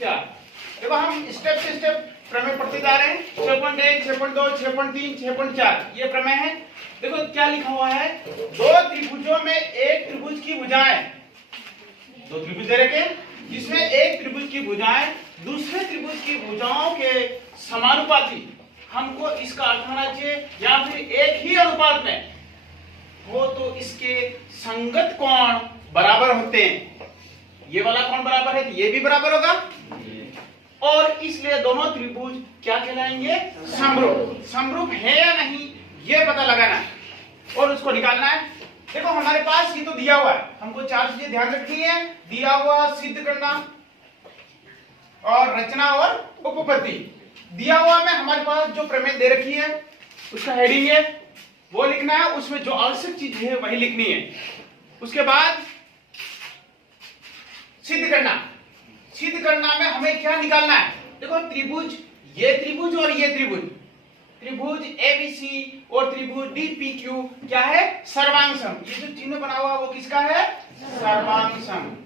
4। देखो हम स्टेप से स्टेप प्रमेय पढ़ते जा रहे हैं। 6.1, 6.2, 6.3, 6.4 ये प्रमेय है। देखो क्या लिखा हुआ है, दो त्रिभुजों में एक त्रिभुज की भुजाएं, दो त्रिभुज दे रखे जिसमें एक त्रिभुज की भुजाएं दूसरे त्रिभुज की भुजाओं के समानुपाती, हमको इसका अर्थ होना चाहिए या फिर एक ही अनुपात में हो तो इसके संगत कोण बराबर होते हैं। ये वाला कोण बराबर है तो ये भी बराबर होगा, और इसलिए दोनों त्रिभुज क्या कहलाएंगे, समरूप। समरूप है या नहीं ये पता लगाना है और उसको निकालना है। देखो हमारे पास ये तो दिया हुआ है, हमको 4 चीजें ध्यान रखनी है, दिया हुआ, सिद्ध करना और रचना और उपपत्ति। दिया हुआ में हमारे पास जो प्रमेय दे रखी है उसका हेडिंग है वो लिखना है, उसमें जो आवश्यक चीज है वही लिखनी है। उसके बाद सिद्ध करना, सिद्ध करना में हमें क्या निकालना है, देखो त्रिभुज, ये त्रिभुज और ये त्रिभुज, त्रिभुज एबीसी और त्रिभुज डीपीक्यू क्या है, सर्वांग सम। ये जो चिन्ह बना हुआ वो किसका है, सर्वांग सम।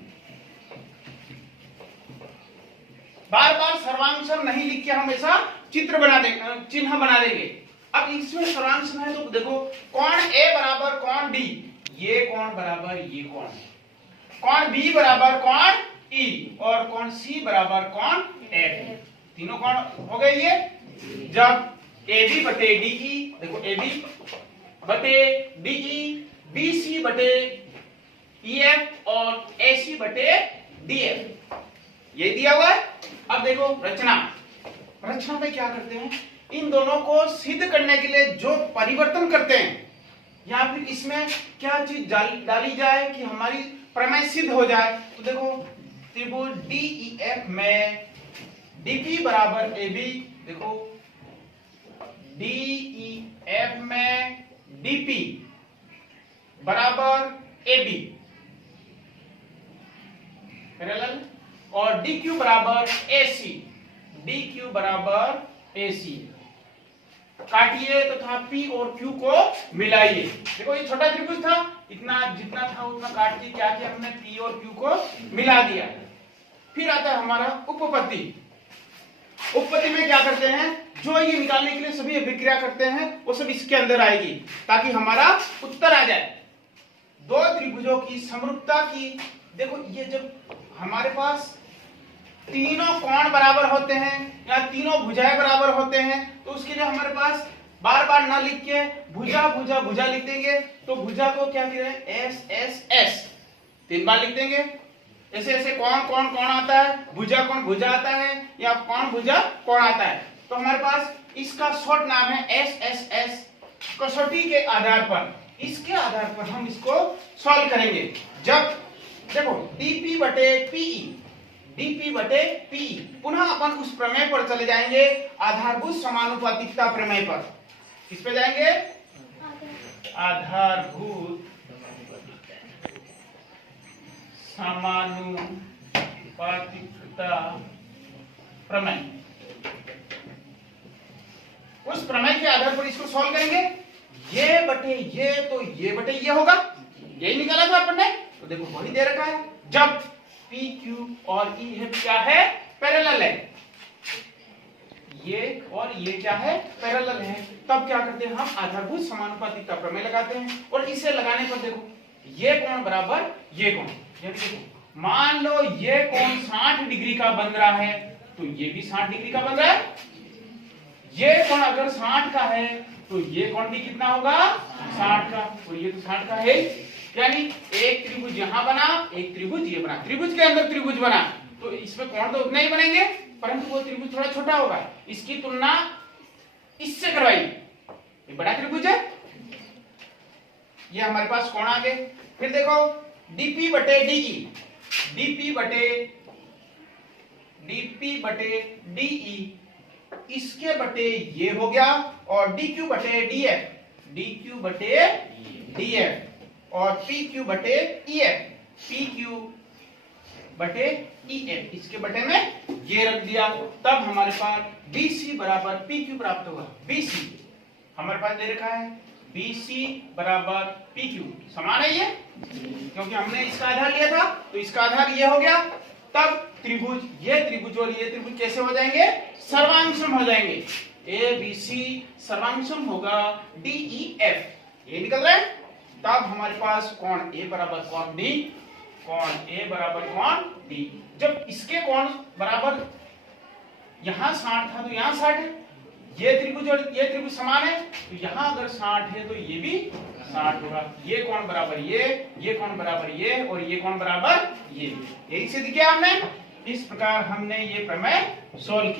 बार बार सर्वांग सम नहीं लिख के हमेशा चित्र बना देंगे, चिन्ह बना देंगे। अब इसमें सर्वांग सम है तो देखो कोण ए बराबर कोण डी, ये कोण बराबर ये कोण, कोण बी बराबर कोण ई और कोण सी बराबर कोण एफ, तीनों कोण हो गए ये। जब AB बटे DE, देखो AB बटे DE, BC बटे EF और AC बटे DF, ये दिया हुआ है। अब देखो रचना, रचना में क्या करते हैं, इन दोनों को सिद्ध करने के लिए जो परिवर्तन करते हैं या फिर इसमें क्या चीज डाली जाए कि हमारी प्रमेय सिद्ध हो जाए, तो देखो त्रिभुज DEF में DP बराबर AB, देखो DEF में DP बराबर AB पैरेलल और DQ बराबर AC, DQ बराबर AC। काटिए तथा P और Q को मिलाइए। देखो ये छोटा त्रिभुज था, इतना जितना था उतना काट के क्या किया हमने, P और Q को मिला दिया। फिर आता है हमारा उपपत्ति। उपपत्ति में क्या करते हैं, जो ये निकालने के लिए सभी अभिक्रिया करते हैं वो सब इसके अंदर आएगी ताकि हमारा उत्तर आ जाए। दो त्रिभुजों की समरूपता की, देखो ये जब हमारे पास तीनों कोण बराबर होते हैं या तीनों भुजाएं बराबर होते हैं तो उसके लिए हमारे पास बार बार ना लिख के भुजा भुजा भुजा लिख देंगे, तो भुजा को क्या कह रहे हैं, एस एस एस 3 बार लिख देंगे। ऐसे ऐसे कौन कौन कौन आता है, भुजा कौन भुजा आता है या कौन भुजा कौन आता है, तो हमारे पास इसका शॉर्ट नाम है एस एस एस। कसौटी के आधार पर, इसके आधार पर हम इसको सॉल्व करेंगे। जब देखो डीपी बटे पीई, डीपी बटे पी, पुनः अपन उस प्रमेय पर चले जाएंगे, आधारभूत समानुपातिकता प्रमेय पर। किस पे जाएंगे, आधारभूत समानुपातिकता प्रमेय। उस प्रमेय के आधार पर इसको सॉल्व करेंगे। ये बटे ये तो ये बटे ये होगा, यही निकाला था अपन ने, तो देखो वही दे रखा है। जब P, Q और E है क्या है, पैरेलल है, ये और ये क्या है, पैरेलल है, तब क्या करते हैं हम आधारभूत समानुपातिकता प्रमेय लगाते हैं। और इसे लगाने पर देखो ये कोण बराबर ये कोण, देखो मान लो ये कोण 60 डिग्री का बन रहा है तो ये भी 60 डिग्री का बन रहा है। ये कोण अगर 60 का है तो ये कोण भी कितना होगा, 60 का, और ये तो 60 का है। यानी एक त्रिभुज यहां बना, एक त्रिभुज ये बना, त्रिभुज के अंदर त्रिभुज बना, तो इसमें कोण तो उतना ही बनेंगे, परंतु वो त्रिभुज थोड़ा छोटा होगा। इसकी तुलना इससे करवाई, ये बड़ा त्रिभुज है, ये हमारे पास कोण आ गए। फिर देखो डीपी बटे डीई, डीपी बटे डीई, इसके बटे ये हो गया, और डीक्यू बटे डीएफ, डीक्यू बटे डीएफ और PQ बटे EF, PQ बटे EF, इसके बटे में ये रख दिया, तब हमारे पास BC बराबर PQ प्राप्त होगा। BC हमारे पास दे रखा है, BC बराबर PQ, समान है ये, क्योंकि हमने इसका आधार लिया था तो इसका आधार ये हो गया। तब त्रिभुज, ये त्रिभुज और ये त्रिभुज कैसे हो जाएंगे? सर्वांगसम हो जाएंगे। ए बी सी सर्वांगसम होगा डी ई एफ, ये निकल रहा है। तब हमारे पास कोण ए बराबर कोण डी, कोण ए बराबर कोण डी। जब इसके कोण बराबर यहां 60 था तो यहां 60 है, ये त्रिभुज और ये त्रिभुज समान है, तो यहां अगर 60 है तो ये भी 60 होगा। ये कोण बराबर ये कोण बराबर ये, और ये कोण बराबर ये। यही सिद्ध किया हमने। इस प्रकार हमने ये प्रमेय सोल्व किया।